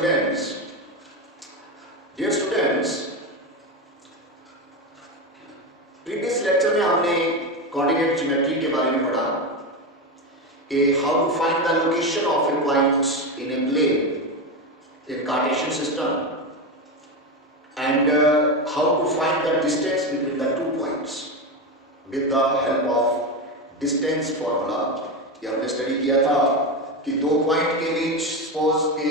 Dear students, previous lecture में हमने coordinate geometry के बारे में पढ़ा कि how to find the location of a point in a plane in Cartesian system and how to find the distance between the two points with the help of distance formula. ये हमने study किया था कि दो point के बीच suppose के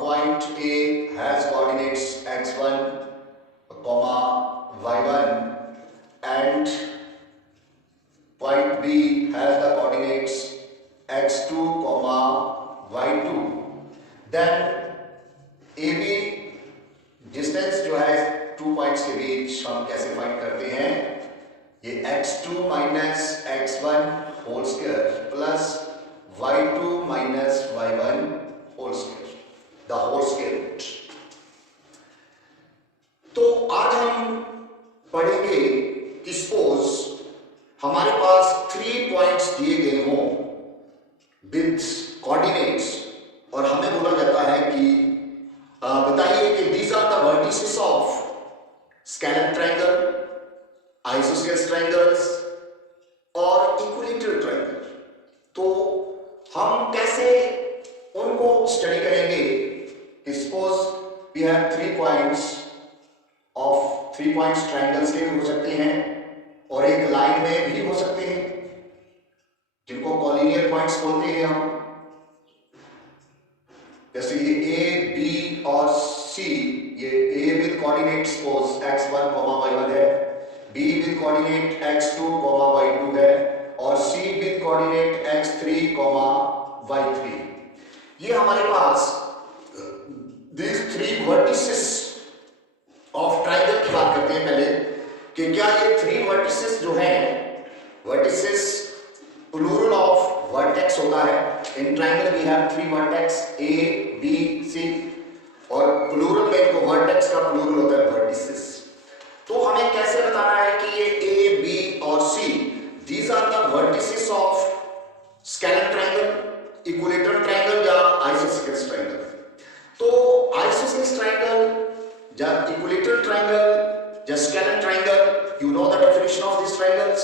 point A has coordinates x1, y1 and point B has the coordinates x2, y2. Then AB distance जो है टू पॉइंट्स के बीच हम कैसे फाइंड करते हैं, ये x2 minus x1 whole square plus y2 minus y1 whole square, the whole square root. तो आज हम पढ़ेंगे कि सपोज हमारे पास 3 पॉइंट्स दिए गए हों विद कोऑर्डिनेट्स और हमें बोला जाता है कि बताइए कि these are the vertices of scalar triangle, isosceles triangles और इक्विलेटरल ट्रायंगल। तो हम कैसे उनको स्टडी करेंगे? Suppose we have 3 points triangles के भी हो सकते हैं और एक लाइन में भी हो सकते हैं जिनको कॉलिनियर पॉइंट्स बोलते हैं हम। जैसे ये A, B और C, ये A with coordinate suppose x1, y1 है, B with coordinate x2, y2 है और C with coordinate x3, y3। ये हमारे पास these 3 vertices of triangle की बात करते हैं पहले कि क्या ये 3 vertices जो हैं, vertices plural of vertex होता है। in triangle we have 3 vertex A, B, C और plural में इनको vertex का plural होता है vertices। तो हमें कैसे बताना है कि ये A, B और C these are the vertices of scalar triangle, equilateral triangle या isosceles triangle। तो आइसोसेलेस ट्रायंगल या इक्विलेटरल ट्रायंगल या scalar triangle, you know the definition of this triangles.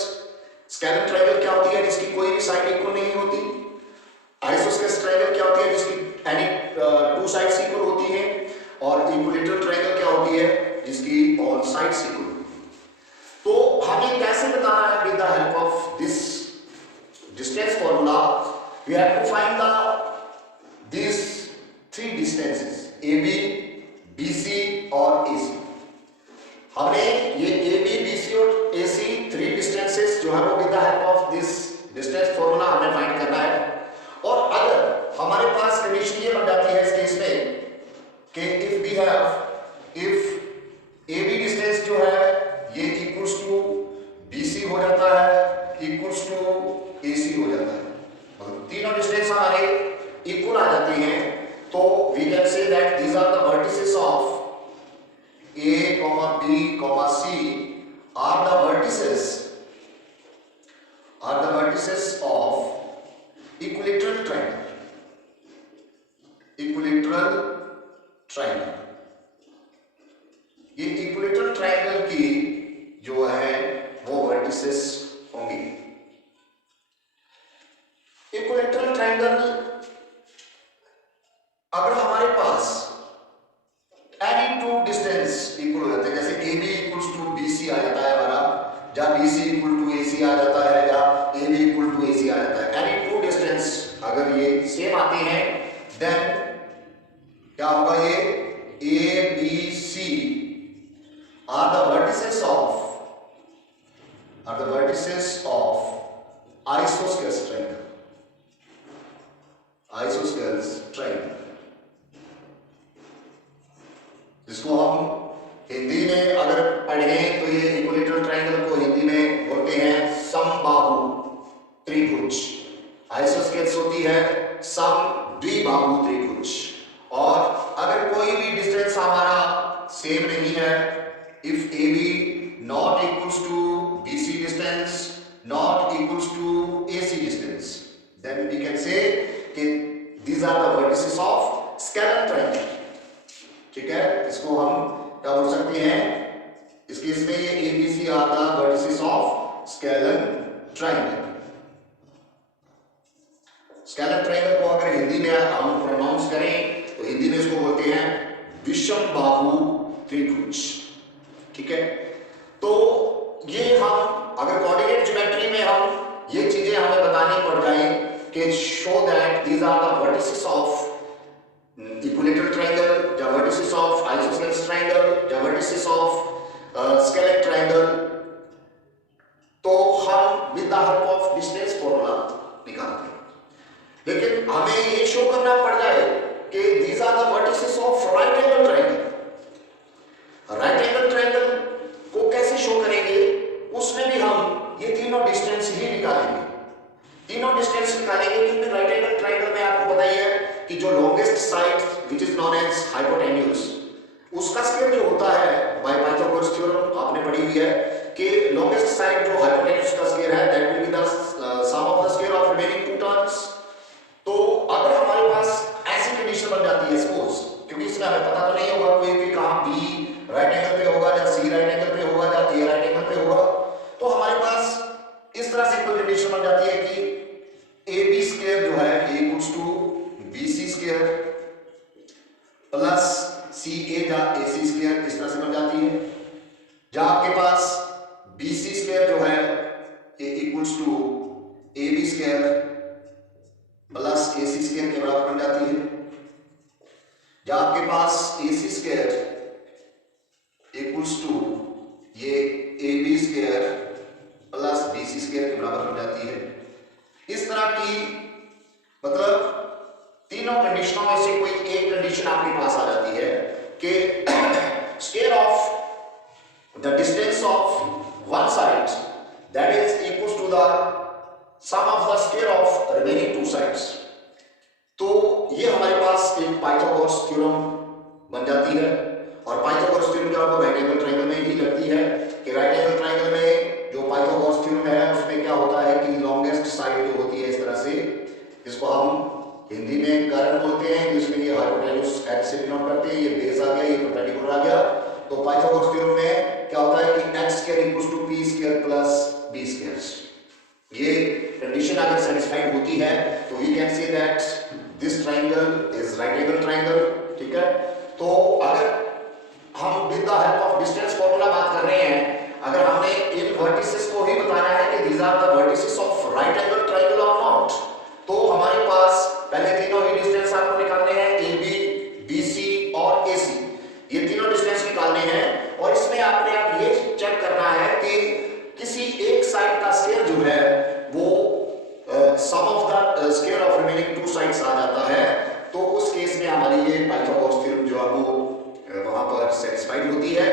Scalar triangle क्या होती है? जिसकी कोई भी साइड इक्वल नहीं होती। आइसोसेलेस ट्रायंगल क्या होती है? जिसकी एनी 2 साइड्स इक्वल होती हैं। और इक्विलेटरल ट्रायंगल क्या होती है? जिसकी ऑल साइड्स इक्वल होती हैं। तो हमें कैसे बताना है? With the help of this distance formula we have to find the this 3 distances AB, BC और AC। हमने ये AB, BC और AC 3 distances जो है वो with the help of this distance formula हमें फाइंड करना है। और अगर हमारे पास कंडीशन ये बन जाती है इस केस में कि if AB डिस्टेंस जो है ये इक्वल्स टू BC हो जाता है, इक्वल्स टू AC हो जाता है, मतलब तीनों डिस्टेंस हमारे इक्वल आ जाती हैं। तो we can say that these are the vertices of A, B, C are the vertices of equilateral triangle, ये इक्विलेटरल ट्रायंगल की जो है वो वर्टिसेस होंगी। इक्विलेटरल ट्रायंगल अगर हमारे पास एनी 2 डिस्टेंस इक्वल हो जाते हैं, जैसे AB इक्वल्स टू BC आ जाता है हमारा, या BC इक्वल टू AC आ जाता है, या AB इक्वल टू AC आ जाता है। एनी 2 डिस्टेंस अगर ये सेम आते हैं देन क्या होगा? ये A, B, C are the vertices of isosceles triangle, जिसको हम हिंदी में अगर पढ़ें तो ये इक्विलेटरल ट्रायंगल को हिंदी में बोलते हैं समबाहु त्रिभुज। आइसोस्केल्स होती है समद्विबाहु त्रिभुज। और अगर कोई भी डिस्टेंस हमारा सेम नहीं है, if AB not equals to BC distance, not equals to AC distance, then we can say these are the vertices of scalar triangle। Scalene triangle. Scalene triangle को अगर हिंदी में हम प्रोनाउंस करें तो हिंदी में इसको बोलते हैं विषम बाहु त्रिभुज। ठीक है, तो ये हम अगर कोऑर्डिनेट ज्योमेट्री में हम ये चीजें हमें बतानी पड़ जाए कि show that these are the vertices of equilateral triangle, या वर्टिसेस ऑफ आइसोसेलेस ट्रायंगल, या वर्टिसेस ऑफ स्केलेन ट्रायंगल, तो हम with the help of distance formula निकालते हैं। लेकिन हमें ये शो करना पड़ जाए कि these are the vertices of right angle triangle. Right angle triangle को कैसे शो करेंगे, उसमें भी हम ये तीनों डिस्टेंस ही निकालेंगे। तीनों डिस्टेंस निकालेंगे क्योंकि राइट एंगल ट्रायंगल में आपको पता ही है कि जो longest side which is known as hypotenuse, उसका स्क्वायर जो होता है बाय पाइथागोरस थ्योरम आपने पढ़ी हुई है कि लॉन्गेस्ट साइड जो हाइपोटेन्यूज का स्क्वायर है that will be the sum of the square of remaining two terms. तो अगर हमारे पास ऐसी कंडीशन बन जाती है सपोज, क्योंकि इसमें हमें पता तो नहीं होगा कोई भी कहां बी राइट एंगल पे होगा या सी राइट एंगल पे होगा या ए राइट एंगल पे होगा, तो हमारे पास इस तरह से कोई कंडीशन बन जाती है कि ए बी स्क्वायर जो है equals to B C square plus C A या ए सी स्क्वायर, इस तरह से बन जाती है। जहां आपके पास बी सी स्क्वायर जो है ये equals to A B square plus A C square के बराबर बन जाती है। जहां आपके पास A C square equals to ये A B square plus B C square के बराबर बन जाती है। इस तरह की मतलब तीनों कंडीशनों में से कोई एक कंडीशन आपके पास आ जाती है कि square of the distance of one side that is equal to the sum of the square of remaining two sides. तो ये हमारे पास एक पाइथागोरस थ्योरम बन जाती है। और पाइथागोरस थ्योरम जो आपको राइट एंगल ट्रायंगल में ही लगती है कि राइट एंगल ट्रायंगल में जो पाइथागोरस थ्योरम है उसमें क्या होता है कि लॉन्गेस्ट साइड जो होती है इस तरह से, इसको हम हिंदी में कर्ण बोलते हैं, इंग्लिश में ये हाइपोटेन्यूज एक्स से डिनोट करते हैं। ये बेस आ गया, ये परपेंडिकुलर आ गया। तो पाइथागोरस थ्योरम में क्या होता है कि x square equals to p square plus b square. ये कंडीशन अगर सेटिस्फाइड होती है तो we can say that this triangle is right angle triangle. ठीक है, तो अगर हम with the help of distance formula बात कर रहे हैं, अगर हमने इन वर्टिसेस को ही बताना है कि these are the vertices of right angle triangle और नॉट, तो हमारे पास पहले तीनों ही डिस्टेंस आपको निकालने हैं, ए बी, बी सी और ए सी। ये तीनों डिस्टेंस निकालने हैं और इसमें आपने आप ये चेक करना है कि किसी एक साइड का स्क्वायर जो है वो sum of the square of remaining two sides आ जाता है। तो उस केस में हमारी ये पाइथागोरस थ्योरम जो है वो वहां पर सेटिस्फाइड होती है।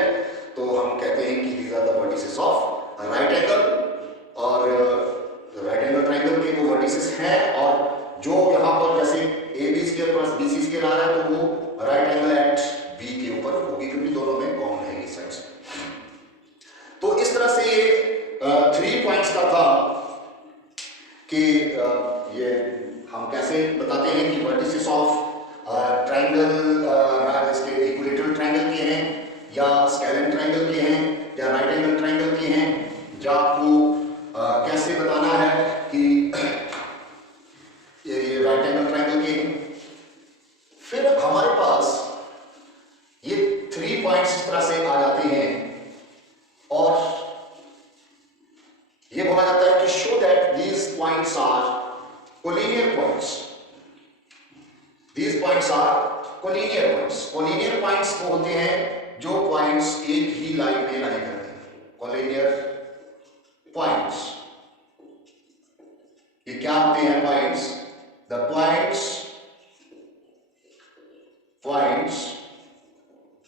तो हम कहते हैं कि these are the vertices of right angle, और राइट एंगल ट्रायंगल के वो वर्टिसेस हैं। और जो यहाँ पर जैसे A B square plus B C square आ रहा है तो वो राइट एंगल एट बी के ऊपर होगी क्योंकि दोनों में कॉमन है ये साइड्स। तो इस तरह से ये 3 पॉइंट्स का था कि ये हम कैसे बताते हैं कि वर्टिसेस ऑफ ट्रायंगल इसके इक्विलेटरल ट्रायंगल के हैं या स्केलेन ट्रायंगल के हैं या राइट एंगल ट्रायंगल के हैं, या आपको कैसे बताना है कि ये राइट एंगल ट्रायंगल के। फिर हमारे पास ये 3 पॉइंट्स इस तरह से आ जाते हैं और ये बोला जाता है कि show that these points are collinear points. These points are collinear points. Collinear points वो होते हैं जो पॉइंट्स एक ही लाइन में लाई करते हैं, कोलिनियर पॉइंट्स। ये क्या होते हैं points? The points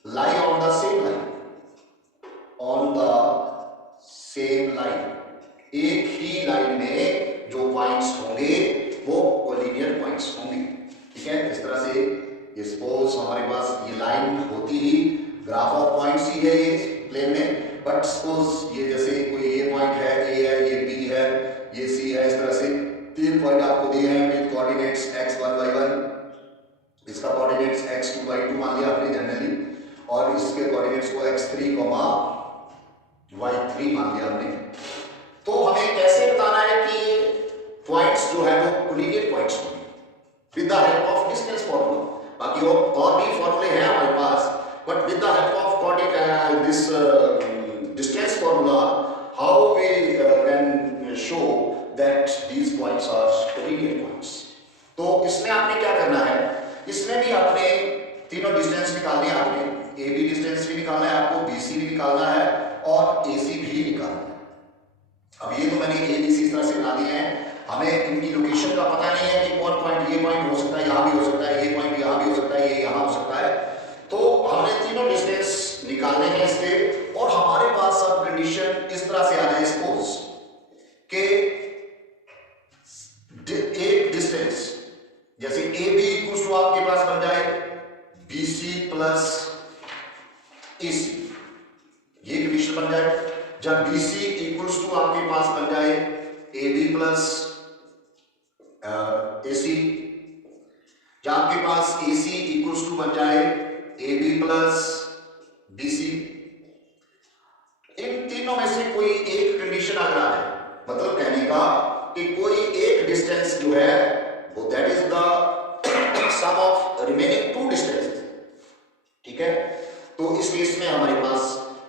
lie on the same line, on the same line। एक ही लाइन में जो पॉइंट्स होंगे वो कोलिनियर पॉइंट्स होंगे। ठीक है, इस तरह से ये सपोज हमारे पास ये लाइन होती ही ग्राफ ऑफ पॉइंट्स ही है ये प्लेन में, बट सपोज ये जैसे कोई ये पॉइंट है, ए है, ये बी है, ये सी है, इस तरह से 3 पॉइंट आपको दिए हैं विद कोऑर्डिनेट्स x1 y1, इसका कोऑर्डिनेट्स x2 y2 मान लिया आपने जनरली, और इसके कोऑर्डिनेट्स को x3, y3 मान लिया आपने। तो हमें कैसे बताना है कि ये पॉइंट्स जो है वो कोलिनियर पॉइंट्स होंगे with the help of distance formula. बाकी और भी फॉर्मूले हैं हमारे पास, but with the help of this distance formula how we can show that these points are collinear points. तो इसमें आपने क्या करना है, इसमें भी आपने तीनों डिस्टेंस निकालने हैं, आपने ए बी डिस्टेंस भी निकालना है, आपको बी सी भी निकालना है और ए सी भी निकालना है। अब ये तो मैंने ए बी सी इस तरह से बना दिए हैं, हमें इनकी लोकेशन का पता नहीं है कि कौन पॉइंट, ये पॉइंट हो सकता है यहाँ भी हो सकता है, ये पॉइंट यहाँ भी हो सकता है, ये यहाँ हो सकता है। तो हमने तीनों डिस्टेंस निकालने हैं इसके, और हमारे पास सब कंडीशन इस तरह से आ जाए सपोज कि एक डिस्टेंस जैसे ए बी इक्वल टू आपके पास बन जाए बी सी प्लस ए सी, ये कंडीशन बन जाए। जब बी सी इक्वल टू आपके पास बन जाए ए बी प्लस ए सी, जब आपके पास ए सी इक्वल टू बन जाए A B plus B C, इन तीनों में से कोई एक कंडीशन अगर आ जाए, मतलब कहने का कि कोई एक डिस्टेंस जो है वो that is the sum of remaining two distances, ठीक है। तो इस केस में हमारे पास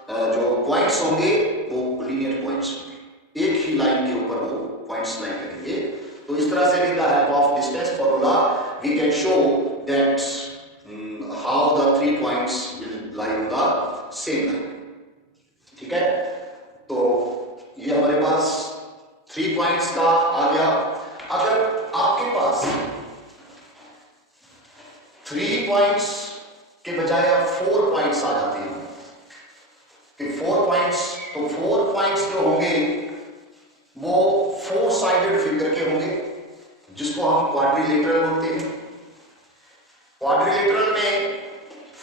जो पॉइंट्स होंगे वो कोलिनियर पॉइंट्स होंगे, एक ही लाइन के ऊपर वो पॉइंट्स लाइन करेंगे। तो इस तरह से with the help of distance formula we can show that how the three points will lie on the same line, ठीक है। तो ये हमारे पास 3 पॉइंट्स का आ गया। अगर आपके पास 3 पॉइंट्स के बजाय अब 4 पॉइंट्स आ जाते हैं कि 4 पॉइंट्स, तो 4 पॉइंट्स जो होंगे वो 4 साइडेड फिगर के होंगे, जिसको हम क्वाड्रिलेटरल बोलते हैं। क्वाड्रिलेटरल में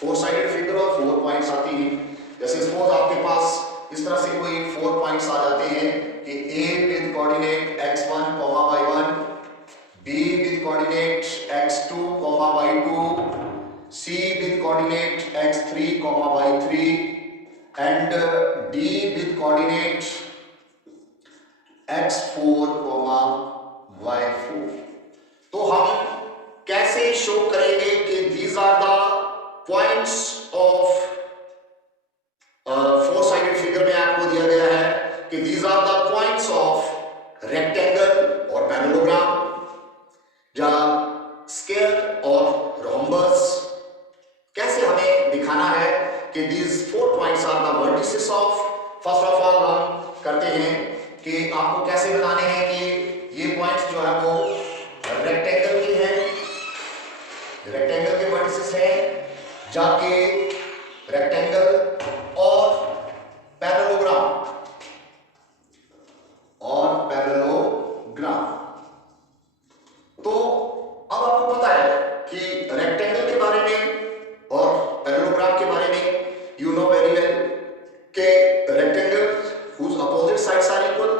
4 साइडेड फिगर और 4 पॉइंट्स आती हैं। जैसे सपोज आपके पास इस तरह से कोई 4 पॉइंट्स आ जाते हैं कि A with coordinate x1, y1, B with coordinate x2, y2, C with coordinate x3, y3 and D with coordinate x4, y4। तो हम कैसे शो करेंगे कि these are the points of 4 sided figure में आपको दिया गया है कि these are the points of rectangle और पैरेललोग्राम, या स्क्वायर और रोम्बस। कैसे हमें दिखाना है कि दीज 4 पॉइंट्स are the vertices of, first of all हम करते हैं कि आपको कैसे बताने हैं कि ये पॉइंट्स जो है वो रेक्टेंगल के हैं, रेक्टेंगल के वर्टिसेस हैं, जाके रेक्टेंगल और पैरेललोग्राम तो अब आपको पता है कि रेक्टेंगल के बारे में और पैरेललोग्राम के बारे में यू नो वेरी वेल कि rectangle whose opposite sides are equal,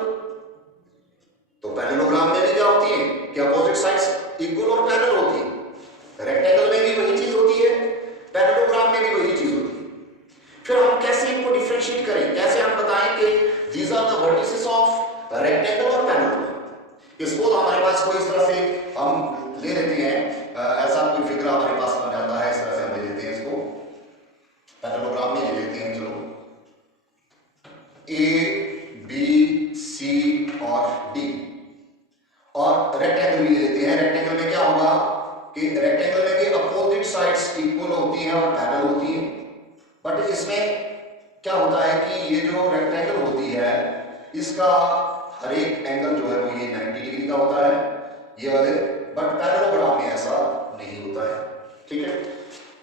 तो पैरेललोग्राम में भी क्या होती है कि अपोजिट साइड्स इक्वल और पैरेलल होती है। रेक्टेंगल में भी वही चीज होती है, पैरेललोग्राम में भी वही चीज होती है। फिर हम कैसे इनको डिफरेंशिएट करें, कैसे हम बताएं कि these are the vertices of rectangle और पैरेललोग्राम। सपोज हमारे पास कोई इस तरह से हम ले लेते हैं, ऐसा कोई फिगर हमारे पास बन जाता है, इस तरह से हम ले लेते हैं, इसको पैरेललोग्राम में ले लेते हैं। चलो ए बी सी और डी, और रेक्टेंगल भी ले लेते हैं। रेक्टेंगल में क्या होगा कि रेक्टेंगल में भी अपोजिट साइड्स इक्वल होती हैं और पैरेलल होती हैं, बट इसमें क्या होता है कि ये जो रेक्टेंगल होती है इसका हर एक एंगल जो है वो ये 90 डिग्री का होता है, ये वाले, बट पैरेललोग्राम में ऐसा नहीं होता है, ठीक है।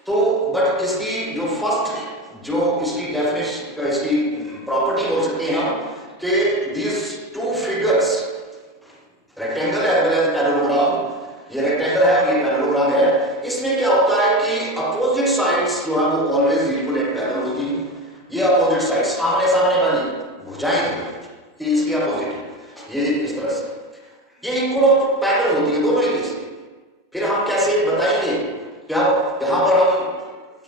तो बट इसकी जो फर्स्ट जो इसकी डेफिनेशन, इसकी प्रॉपर्टी बोल सकते हैं हम कि these two figures rectangle as well as parallelogram, ये रेक्टेंगल है ये पैरेललोग्राम है, इसमें क्या होता है कि अपोजिट साइड्स जो है वो ऑलवेज इक्वल एंड पैरेलल होती है। ये अपोजिट साइड्स आमने सामने वाली भुजाएं ये इसके अपोजिट है, ये इस तरह से ये इक्वल और पैरेलल होती है दोनों ही केस। फिर हम कैसे बताएंगे, क्या यहां पर हम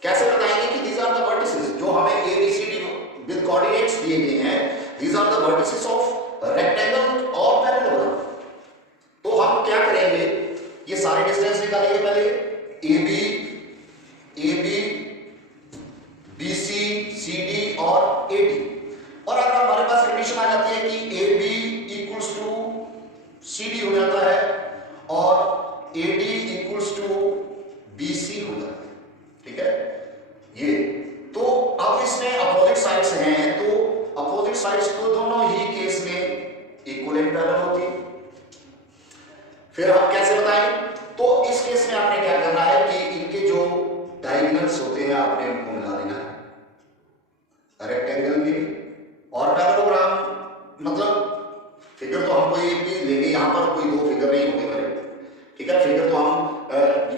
कैसे बताएंगे कि these are the vertices जो हमें ABCD विद कोऑर्डिनेट्स दिए गए हैं, these are the vertices of rectangle और पैरेललोग्राम। तो हम क्या करेंगे, ये सारे डिस्टेंस निकालेंगे पहले, A B B C D और ए डी। और अगर हमारे पास कंडीशन आ जाती है कि A B equals to C D हो जाता है और A D equals to B C हो जाता है, ठीक है ये। तो अब इसमें अपोजिट साइड्स हैं, तो अपोजिट साइड्स तो दोनों ही केस में इक्वल एंड पैरेलल होती है। फिर हम कैसे बताएं, तो इस केस में आपने क्या करना है कि इनके जो डायगोनल्स होते हैं आपने उनको मिला देना है, रेक्टेंगल में और पैरेललोग्राम। मतलब फिगर तो हम कोई एक भी लेंगे, यहां पर कोई दो फिगर नहीं होंगे मेरे, ठीक है। फिगर तो हम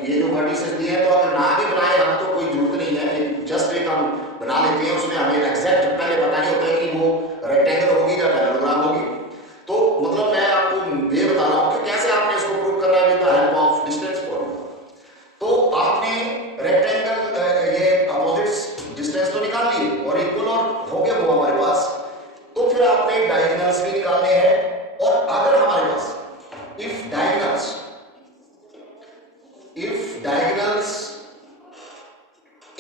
ये जो वर्टिसेस दिए हैं, तो अगर ना भी बनाए हम तो कोई जरूरत नहीं है, जस्ट एक हम बना लेते हैं, उसमें हमें एग्जैक्ट पहले पता नहीं होता है कि वो रेक्टेंगल होगी या पैरेललोग्राम होगी। तो मतलब मैं आपको वे बता रहा हूं कि कैसे आपने इसको प्रूव करना है with the help of distance formula. तो आपने रेक्टेंगल ये अपोजिट डिस्टेंस तो निकाल लिए और इक्वल और हो गया वो हमारे पास। तो फिर आपने डायगोनल्स भी निकालने हैं, और अगर हमारे पास if diagonals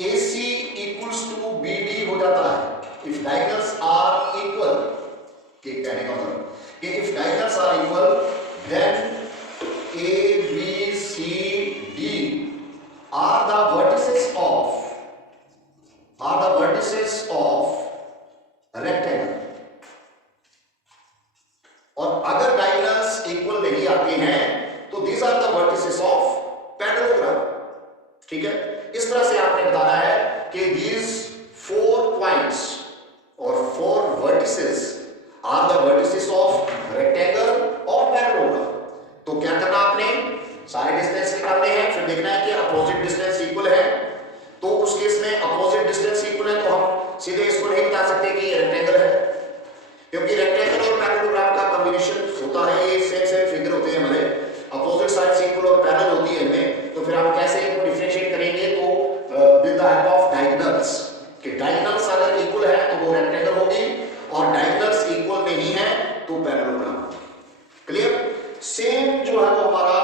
AC equals to BD हो जाता है, if diagonals are equal, के कहने का मतलब कि if diagonals are equal then A B C D are the vertices of rectangle। और अगर डायगोनल्स इक्वल नहीं आते हैं तो these are the vertices of parallelogram, ठीक है। इस तरह से आपने बताना है कि these 4 points और 4 vertices are the vertices of rectangle और पैरेललोग्राम। तो क्या करना आपने, सारे डिस्टेंस निकालने हैं, फिर देखना है कि अपोजिट डिस्टेंस इक्वल है। तो उस केस में अपोजिट डिस्टेंस इक्वल है तो हम सीधे इसको नहीं बता सकते कि ये रेक्टेंगल है, क्योंकि रेक्टेंगल और पैरेललोग्राम का कॉम्बिनेशन होता है, ये सेम फिगर होते हैं हमारे, अपोजिट साइड्स इक्वल और पैरेलल होती है इनमें। तो फिर हम कैसे इनको डिफरेंशिएट करेंगे, तो with the help of diagonals, कि डायगोनल्स अगर इक्वल है तो वो रेक्टेंगल होगी और डायगोनल्स इक्वल नहीं है तो पैरेललोग्राम। क्लियर। सेम जो है वो हमारा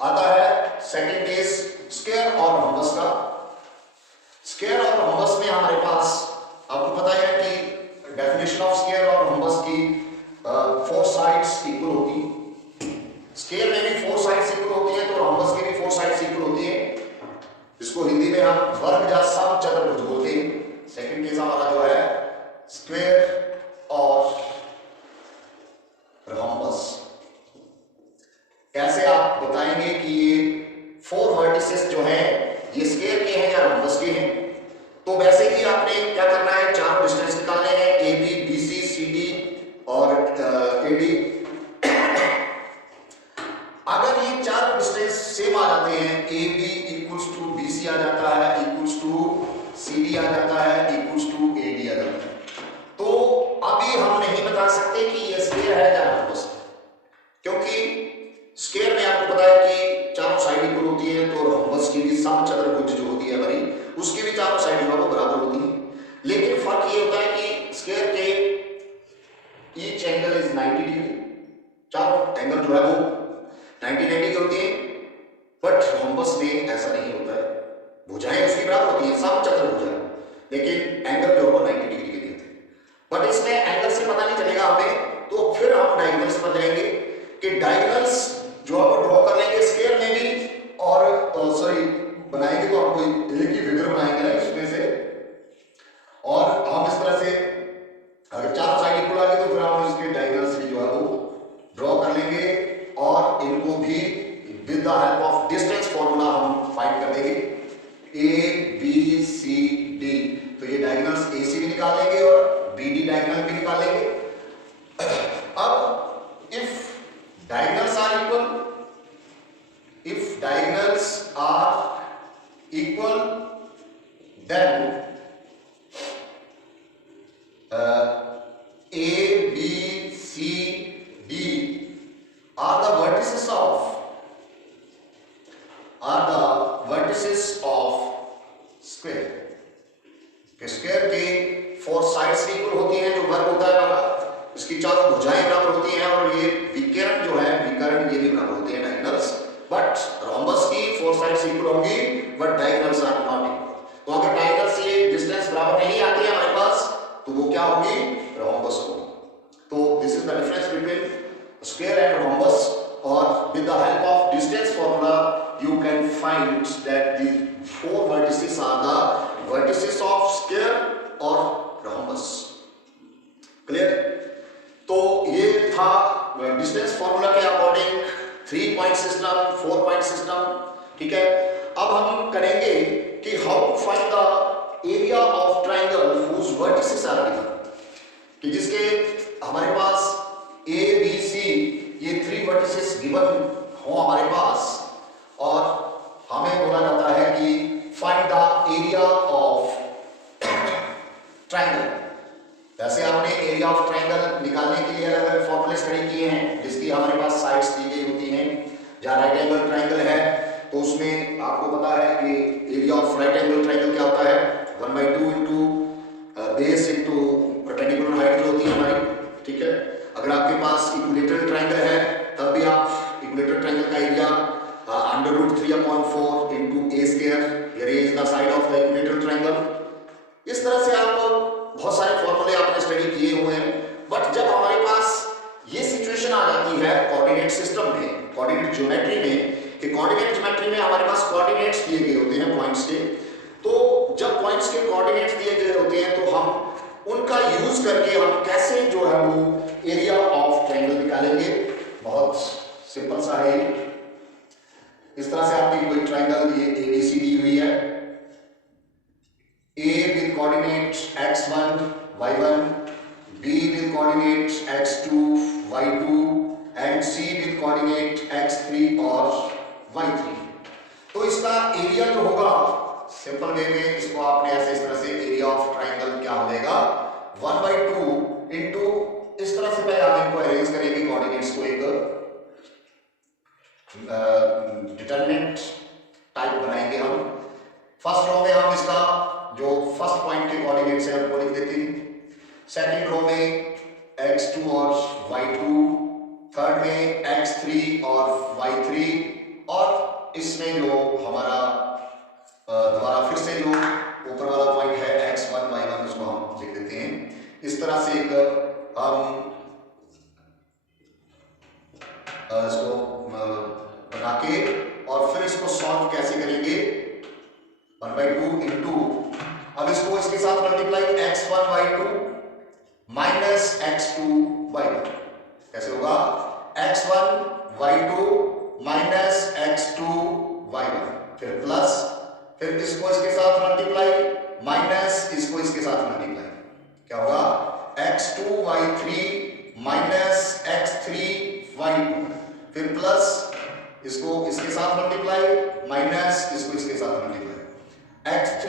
आता है सेकंड केस स्क्वायर और रोम्बस का। स्क्वायर और रोम्बस में हमारे पास आपको पता है कि डेफिनेशन ऑफ स्क्वायर और रोम्बस की 4 साइड्स इक्वल होती है। स्क्वायर में भी 4 साइड्स इक्वल होती है, तो रोम्बस की भी 4 साइड्स इक्वल होती है। इसको हिंदी में हम वर्ग या समचतुर्भुज बोलते हैं। सेकंड केस हमारा जो है स्क्वायर और रोम्बस। कैसे आप बताएंगे कि ये 4 वर्टिसेस जो हैं ये स्क्वायर के हैं या रोम्बस के हैं? तो वैसे ही आपने क्या करना है, 4 डिस्टेंस निकालने हैं, A B B C C D और ए डी। अगर ये 4 डिस्टेंस सेम आ जाते हैं, A B equals to B C आ जाता है, इक्वल्स टू सी डी आ जाता है, इक्वल्स टू ए डी आ जाता है, तो अभी हम नहीं बता सकते कि ये स्क्वायर है या रोम्बस, क्योंकि स्क्वायर में आपको पता है कि चारों साइड इक्वल होती है, तो रोम्बस की भी समचतुर्भुज जो होती है हमारी, उसकी भी चारों साइड बराबर होती है। लेकिन फर्क ये होता है कि स्क्वायर के ईच एंगल इज 90 डिग्री, चारों एंगल जो है वो 90 डिग्री की होती है, बट रोम्बस में ऐसा नहीं होता है। भुजाएं उसकी बराबर होती हैं, समचतुर्भुज है, लेकिन एंगल जो है वो 90 डिग्री के देते हैं। बट इसमें एंगल से पता नहीं चलेगा हमें, तो फिर हम डायगोनल्स पर जाएंगे कि डायगोनल्स जो है वो ड्रॉ कर लेंगे स्क्वायर में भी, और सॉरी बनाएंगे तो हम कोई एक ही फिगर बनाएंगे ना इसमें से, और हम इस तरह से अगर चारों साइड इक्वल आ गए तो फिर हम इसके डायगोनल्स भी जो है वो ड्रॉ कर लेंगे, और इनको भी with the help of distance formula हम फाइंड कर देंगे, ए बी सी डी। तो ये डायगोनल्स ए सी भी निकाल लेंगे और बी डी डायगोनल भी निकाल लेंगे। अब if diagonals are equal then A B C D are the vertices of square। Square के 4 साइड्स इक्वल होती हैं, जो वर्ग होता है हमारा, इसकी चारों square and rhombus, or with the help of distance formula you can find that the four vertices are the vertices of square or rhombus. Clear? तो ये था डिस्टेंस फॉर्मूला के according 3 point system, 4 point system. ठीक है, अब हम करेंगे कि how to find the area of triangle whose vertices are given, कि जिसके हमारे पास ए बी सी ये 3 वर्टिसेस गिवन हो हमारे पास, और हमें बोला जाता है कि find the area of triangle. वैसे आपने एरिया ऑफ ट्राइंगल निकालने के लिए अलग अलग फॉर्मूले स्टडी किए हैं, जिसकी हमारे पास साइड्स दी गई होती हैं. जहां राइट एंगल ट्राइंगल है तो उसमें आपको पता है कि area of right angle triangle क्या होता है, 1/2 into base into perpendicular height जो होती है हमारी. ठीक है, अगर आपके पास इक्विलेटरल ट्राइंगल है तब भी आप इक्विलेटरल ट्राइंगल का area √3/4 into A square, here A is the side of the equilateral triangle. इस तरह से आप बहुत सारे फॉर्मूले आपने स्टडी किए हुए हैं. बट जब हमारे पास ये सिचुएशन आ जाती है कोऑर्डिनेट सिस्टम में, कोऑर्डिनेट ज्योमेट्री में, कि कोऑर्डिनेट ज्योमेट्री में हमारे पास कोऑर्डिनेट्स दिए गए होते हैं पॉइंट्स के, तो जब पॉइंट्स के कोऑर्डिनेट्स दिए गए होते हैं तो हम उनका यूज करके हम कैसे जो है वो एरिया ऑफ ट्रायंगल निकालेंगे. बहुत सिंपल सा है. इस तरह से आपकी कोई ट्रायंगल ये एबीसी दी हुई है, A with coordinate x1 y1, B with coordinate x2 y2 and C with coordinate x3 और y3. तो इसका एरिया जो होगा सिंपल वे में इसको आपने ऐसे इस तरह से एरिया ऑफ ट्राइंगल क्या हो जाएगा 1/2 इंटू इस तरह से पहले आप इनको अरेंज करेंगे कोऑर्डिनेट्स को एक डिटरमिनेंट टाइप बनाएंगे हम. फर्स्ट रो में हम इसका जो फर्स्ट पॉइंट के कोऑर्डिनेट्स हैं उनको लिख देते हैं. सेकंड रो में x2 और y2, थर्ड में x3 और y3, और इसमें जो हमारा दोबारा फिर से जो ऊपर वाला पॉइंट है x1 y1 उसको हम लिख देते हैं. इस तरह से एक हम इसको बना के और फिर इसको सॉल्व कैसे करेंगे 1/2 इंटू, अब इसको इसके साथ multiply x1 y2 minus x2 y1 कैसे होगा x1 y2 minus x2 y1, फिर प्लस, फिर इसको इसके साथ मल्टीप्लाई माइनस इसको इसके साथ मल्टीप्लाई, क्या होगा x2 y3 minus x3 y2, फिर प्लस इसको इसके साथ मल्टीप्लाई माइनस इसको इसके साथ multiply, x3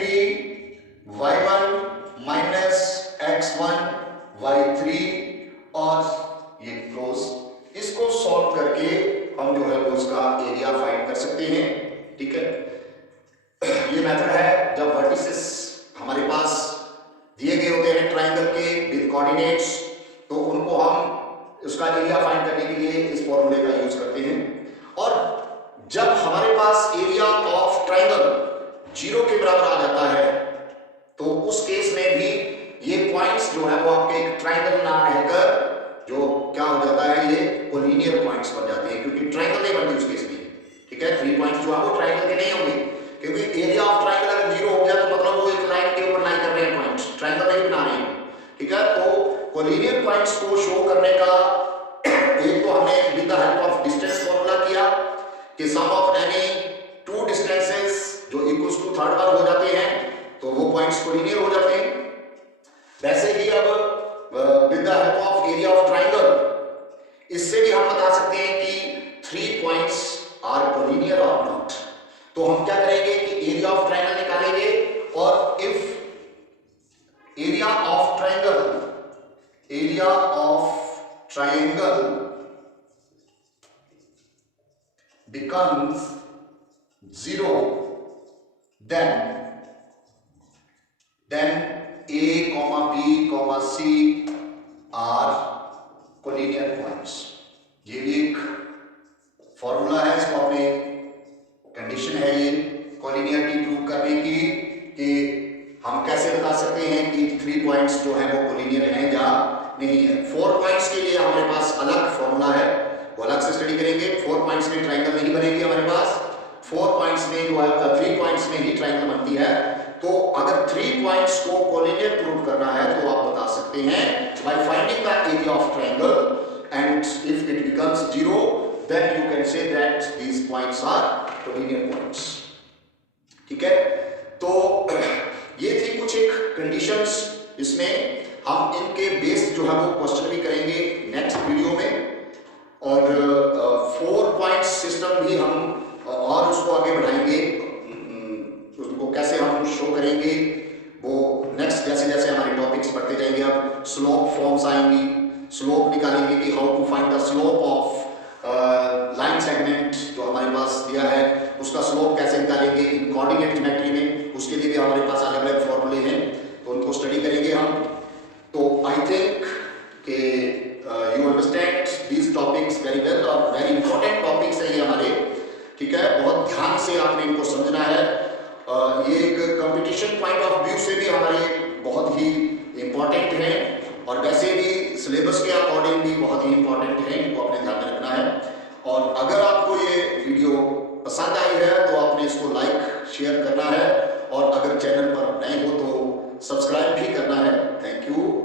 y1 minus x1 y3 और ये क्लोज. इसको सॉल्व करके हम जो है उसका एरिया फाइंड कर सकते हैं. ठीक है, ये मेथड है जब वर्टिसेस हमारे पास दिए गए होते हैं ट्राइंगल के विद कोऑर्डिनेट्स, तो उनको हम उसका एरिया फाइंड करने के लिए इस फॉर्मूले का यूज करते हैं. और जब हमारे पास एरिया ऑफ ट्राइंगल 0 के बराबर आ जाता है तो उस केस में भी ये पॉइंट्स जो है वो आपके एक ट्राइंगल ना रहकर जो क्या हो जाता है ये कोलिनियर पॉइंट्स बन जाते हैं, क्योंकि ट्राइंगल नहीं बनती उस केस में. ठीक है, 3 पॉइंट्स जो है वो ट्राइंगल के नहीं होंगे, क्योंकि एरिया ऑफ ट्राइंगल अगर 0 हो गया तो मतलब वो एक लाइन के ऊपर लाई कर रहे हैं पॉइंट्स, ट्राइंगल नहीं बना रहे हैं. ठीक है, तो कोलिनियर पॉइंट्स को शो करने का एक तो हमने with the help of distance formula किया कि सम ऑफ एनी 2 डिस्टेंसेस जो इक्वल्स टू थर्ड बार हो जाते हैं तो वो पॉइंट्स कोलिनियर हो जाते हैं. वैसे ही अब with the help of area of triangle इससे भी हम बता सकते हैं कि 3 पॉइंट्स आर कोलिनियर और नॉट. तो हम क्या करेंगे कि एरिया ऑफ ट्राइंगल निकालेंगे, और if area of triangle becomes 0, then A, B, C are collinear points. ये भी एक फॉर्मूला है, इसको आपने कंडीशन है ये कोलिनियरिटी प्रूव करने की कि हम कैसे बता सकते हैं कि 3 पॉइंट्स जो है वो कोलिनियर हैं या नहीं है. 4 पॉइंट्स के लिए हमारे पास अलग फॉर्मूला है. पॉइंट्स में ट्राइंगल नहीं बनेगी हमारे पास, 4 पॉइंट्स में जो है 3 पॉइंट्स में ही ट्राइंगल बनती है। तो अगर 3 पॉइंट्स को कोलिनियर प्रूव करना है तो आप बता सकते हैं by finding the area of triangle and if it becomes 0 then you can say that these points are collinear points. ठीक है, तो ये थी कुछ एक कंडीशंस, इसमें हम इनके बेस्ड जो है वो क्वेश्चन भी करेंगे नेक्स्ट वीडियो में, और 4 पॉइंट सिस्टम भी हम और उसको आगे बढ़ाएंगे, उनको कैसे हम शो करेंगे वो नेक्स्ट, जैसे जैसे हमारे टॉपिक्स बढ़ते जाएंगे। अब स्लोप फॉर्म्स आएंगी, स्लोप निकालेंगे कि how to find the slope of line segment जो हमारे पास दिया है, उसका स्लोप कैसे निकालेंगे इन कोऑर्डिनेट ज्योमेट्री में, उसके लिए भी हमारे पास अलग अलग फॉर्मूले हैं, तो उनको स्टडी करेंगे हम। तो आई थिंक कि you understand these topics very well, और वेरी इंपॉर्टेंट टॉपिक्स है ये हमारे। ठीक है, बहुत ध्यान से आपने इनको समझना है। ये एक कंपटीशन पॉइंट ऑफ व्यू से भी हमारे बहुत ही इंपॉर्टेंट हैं, और वैसे भी सिलेबस के अकॉर्डिंग भी बहुत ही इंपॉर्टेंट है, इनको अपने ध्यान में रखना है। और अगर आपको ये वीडियो पसंद आई है तो आपने इसको लाइक शेयर करना है, और अगर चैनल पर नए हो तो सब्सक्राइब भी करना है। Thank you.